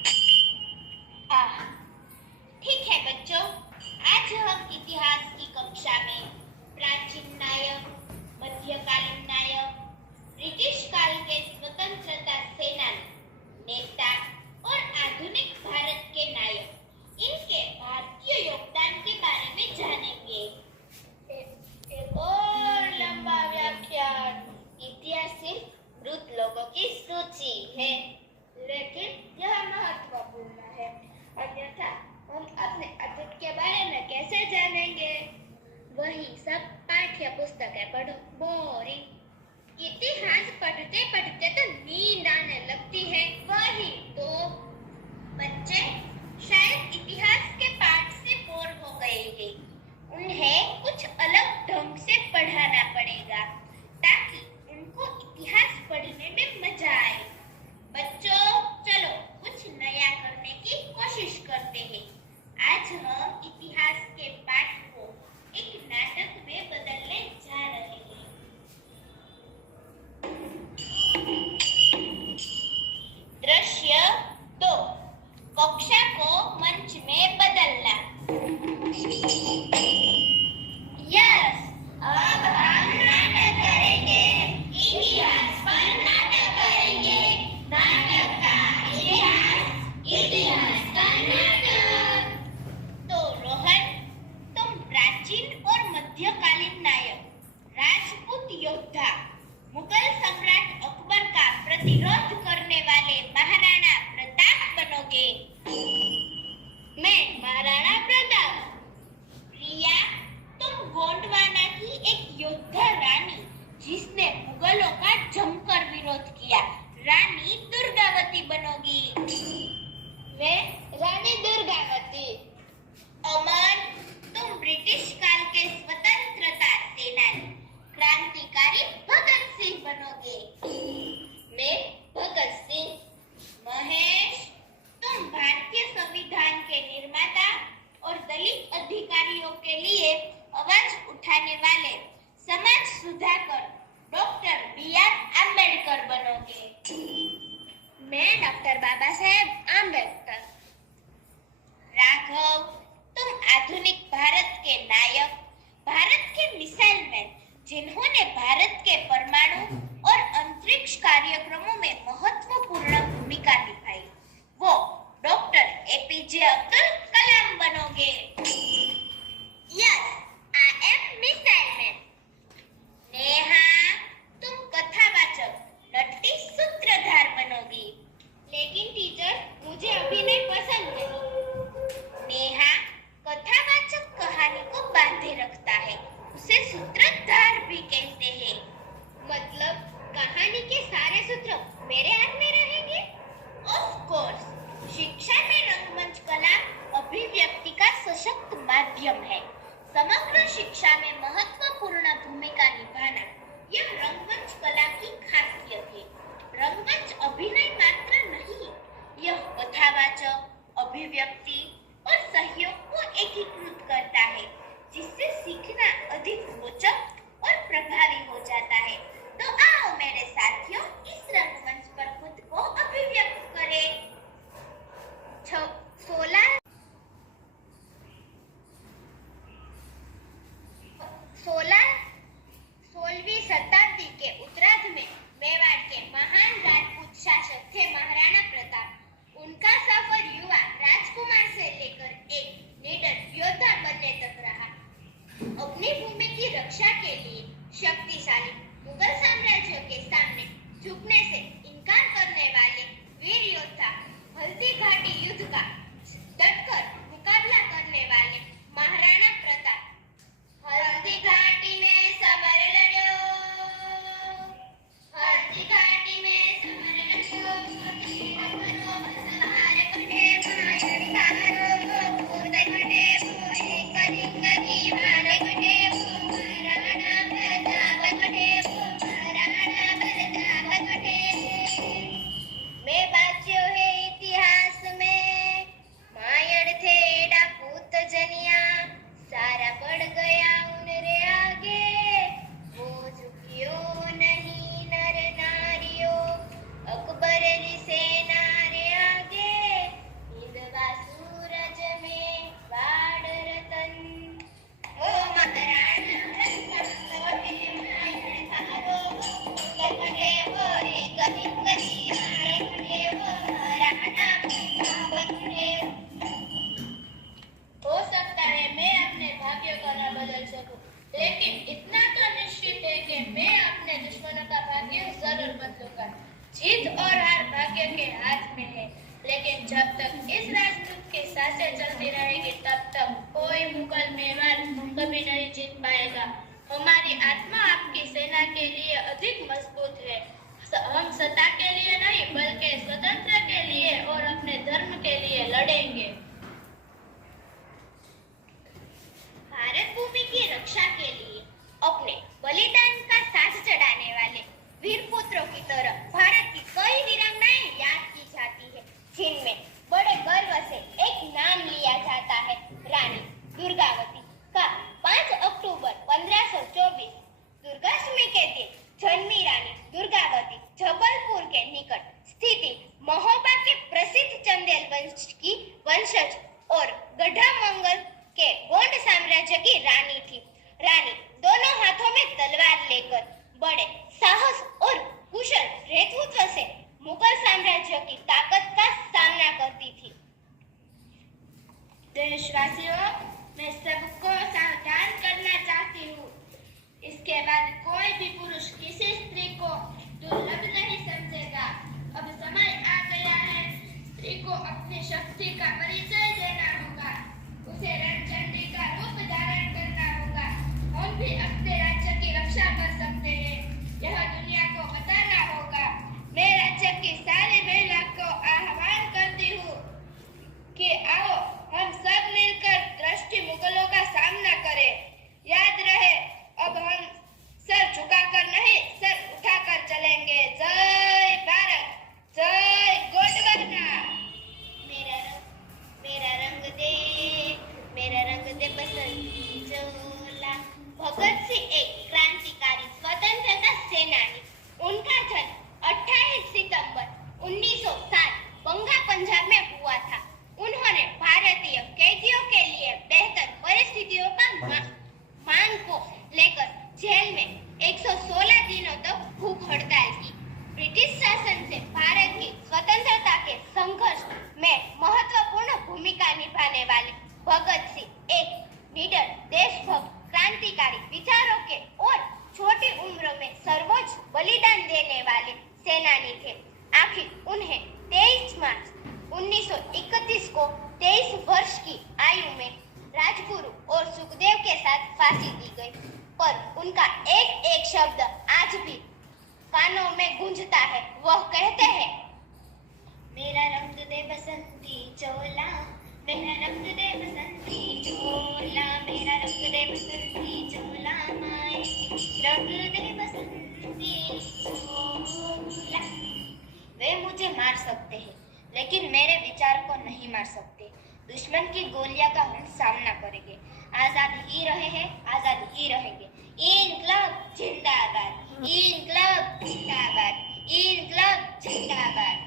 आह, ठीक है बच्चों, आज हम इतिहास की कक्षा में प्राचीन नायक, मध्यकालीन नायक, ब्रिटिश काल के स्वतंत्रता सेनानी, नेता और आधुनिक भारत के नायक, इनके भारतीय योगदान के बारे में जानेंगे। एक और लंबा व्याख्यान। इतिहास सिर्फ मृत लोगों की सूची है, लेकिन यह महत्वपूर्ण है, अन्यथा हम अपने अतीत के बारे में कैसे जानेंगे? वही सब पाठ्य पुस्तकें पढ़ो, बोरिंग। इतिहास पढ़ते पढ़ते तो नींद आने लगती है। वही तो बच्चे शायद इतिहास के पाठ से बोर हो गए हैं। उन्हें कुछ अलग ढंग से पढ़ाना पड़ेगा ताकि उनको इतिहास पढ़ने में मजा आए। बच्चों, चलो कुछ नया करने की कोशिश करते हैं। आज हम इतिहास के पाठ को एक नाटक में बदलने जा रहे हैं। दृश्य 2, कक्षा को मंच में बदलना। यस, अब हम नाटक करेंगे, इतिहास पर नाटक करेंगे। नाटक का इतिहास, इतिहास का नाटक। तो रोहन, तुम प्राचीन और मध्यकालीन नायक, राजपूत योद्धा, मुगल सम्राट अकबर का प्रतिरोध करने वाले महाराणा प्रताप बनोगे। मैं महाराणा प्रताप। प्रिया, तुम गोंडवाना की एक योद्धा रानी जिसने मुगलों का जमकर विरोध किया, रानी दुर्गावती बनोगी। मैं रानी दुर्गावती। अमन, तुम ब्रिटिश काल के स्वतंत्रता सेनानी, क्रांतिकारी भगत सिंह बनोगे। मैं भगत सिंह। महेश, तुम भारतीय संविधान के निर्माता और दलित अधिकारियों के लिए आवाज उठाने वाले समाज सुधारक डॉक्टर बी.आर. आंबेडकर बनोगे। मैं डॉक्टर बाबा साहेब आंबेडकर। राघव, तुम आधुनिक भारत के नायक, भारत के मिसाइल मैन, जिन्होंने भारत के परमाणु और अंतरिक्ष कार्यक्रमों में महत्वपूर्ण भूमिका निभाई, वो डॉक्टर ए.पी.जे. अब्दुल कलाम बनोगे। Yes, I am missile man. Neha, तुम कथावाचक, नट्टी सूत्रधार बनोगी। लेकिन टीचर, मुझे अभिनय पसंद नहीं। नेहा, कथावाचक कहानी को बांधे रखता है, उसे सूत्रधार भी कहते हैं। मतलब कहानी के सारे सूत्र मेरे हाथ में रहेंगे? ऑफ कोर्स, शिक्षा में रंगमंच कला अभिव्यक्ति का सशक्त माध्यम है। समग्र शिक्षा में महत्वपूर्ण भूमिका निभाना यह रंगमंच कला की खासियत है। रंगमंच अभिनय मात्र नहीं, यह कथावाचक, अभिव्यक्ति और सहयोग को एकीकृत करता है, जिससे सीखना अधिक रोचक और प्रभावी हो जाता है। तो आओ मेरे साथियों, इस रंगमंच पर खुद को अभिव्यक्त करें। 16वीं शताब्दी के उत्तरार्ध में मेवाड़ के महान राजपूत शासक थे महाराणा प्रताप। उनका सफर युवा राजकुमार से लेकर एक निडर योद्धा बनने तक रहा। अपनी भूमि की रक्षा के लिए शक्तिशाली मुगल साम्राज्य के सामने झुकने से इनकार करने वाले वीर योद्धा, हल्दी घाटी युद्ध का डटकर मुकाबला करने वाले महाराणा प्रताप। हल्दी घाटी लेकिन जब तक इस राजदूत की सांसें चलती रहेगी तब तक कोई मुगल मेवाड़ कभी नहीं जीत पाएगा। हमारी आत्मा आपकी सेना के लिए अधिक मजबूत है। हम सत्ता के लिए नहीं बल्कि स्वतंत्र के लिए और अपने धर्म के लिए लड़ेंगे। भारत भूमि की रक्षा के लिए अपने बलिदान का साथ चढ़ाने वाले वीर पुत्रों की तरह भारत की कई वीरांगनाएं याद की जाती है, जिनमें बड़े गर्व से एक नाम लिया जाता है। रानी दुर्गावती का 5 अक्टूबर 1524 दुर्गाष्टमी के दिन जन्मी रानी दुर्गावती जबलपुर के निकट स्थित महोबा के प्रसिद्ध चंदेल वंश की वंशज और गढ़ामंगल के गोंड साम्राज्य की रानी थी। रानी दोनों हाथों में तलवार लेकर बड़े साहस और कुशल नेतृत्व से मुगल साम्राज्य की ताकत का सामना करती थी। देशवासियों, मैं सबको सावधान करना चाहती हूँ। इसके बाद कोई भी पुरुष किसी स्त्री को दुर्लभ नहीं समझेगा। अब समय आ गया है, स्त्री को अपनी शक्ति का परिचय देना होगा, उसे रणचंडी का रूप धारण करना होगा। हम भी अपने राज्य की रक्षा कर सकते हैं, यह दुनिया को बताना होगा। मैं राज्य की सारी महिला को आह्वान करती हूँ कि आओ हम सब मिलकर दृष्टि मुगलों का सामना करें। याद रहे, अब हम सर झुकाकर नहीं, सर उठाकर चलेंगे। जय भारत, जय गोंडवाना। मेरा रंग दे बसंती चोला। भगत सिंह एक क्रांतिकारी स्वतंत्रता सेनानी। उनका जन्म 28 सितंबर 1907 बंगा पंजाब में हुआ था। उन्होंने भारतीय कैदियों के लिए बेहतर परिस्थितियों का मांग को लेकर जेल में 116 दिनों तक भूख हड़ताल की। ब्रिटिश शासन से भारत की स्वतंत्रता के संघर्ष में महत्वपूर्ण भूमिका निभाने वाले भगत सिंह एक निडर, देशभक्त, क्रांतिकारी विचारों के और छोटी उम्र में सर्वोच्च बलिदान देने वाले सेनानी थे। आखिर उन्हें 23 मार्च 1931 को 23 वर्ष की आयु में राजगुरु और सुखदेव के साथ फांसी दी गई, पर उनका एक एक शब्द आज भी कानों में गूंजता है। वह कहते हैं, मेरा रंग दे बसंती चोला, मेरा रंग दे बसंती चोला, मेरा रंग दे बसंती चोला, माए रंग दे बसंती चोला। वे मुझे मार सकते हैं, लेकिन मेरे विचार को नहीं मार सकते। दुश्मन की गोलियां का हम सामना करेंगे। आजाद ही रहे हैं, आजाद ही रहेंगे। इनकलाब जिंदाबाद, इनकलाब जिंदाबाद, इनकलाब जिंदाबाद।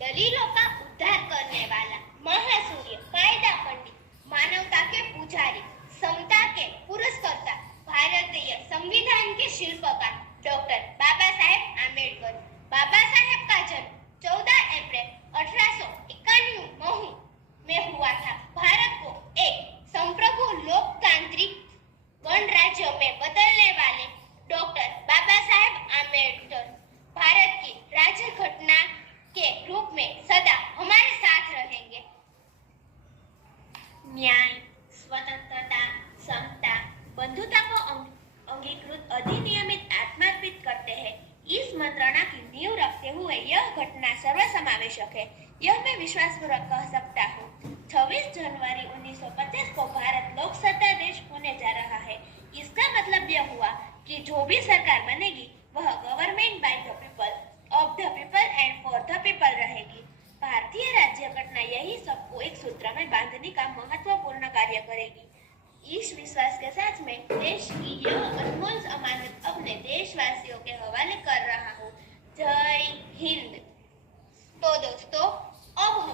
दलीलों का उद्धार करने वाला महासूर्य, कायदा पंडित, मानवता के पुजारी, समता के पुरस्कर्ता, भारतीय संविधान के शिल्पकार डॉक्टर बाबा साहेब आंबेडकर। बाबा साहेब का जन्म 14 अप्रैल 1891 में हुआ था। भारत को एक संप्रभु लोकतांत्रिक गणराज्य में बदलने वाले डॉक्टर बाबा साहेब आंबेडकर भारत की राज्य घटना के रूप में सदा हमारे साथ रहेंगे। न्याय, स्वतंत्रता, समता, बंधुता को अंगीकृत अधिनियमित आत्मार्पित करते हैं। इस मंत्रणा की नींव रखते हुए यह घटना सर्वसमावेशक है, यह मैं विश्वासपूर्वक कह सकता हूँ। 26 जनवरी 1950 को भारत लोकसत्ता देश होने जा रहा है। इसका मतलब यह हुआ कि जो भी सरकार बनेगी वह government by the people, of the people and for the people रहेगी। भारतीय राज्य घटना यही सबको एक सूत्र में बांधने का महत्वपूर्ण कार्य करेगी। इस विश्वास के साथ मैं देश की यह अनमोल अमानत अपने देशवासियों के हवाले कर रहा हूँ। जय हिंद। तो दोस्तों, अब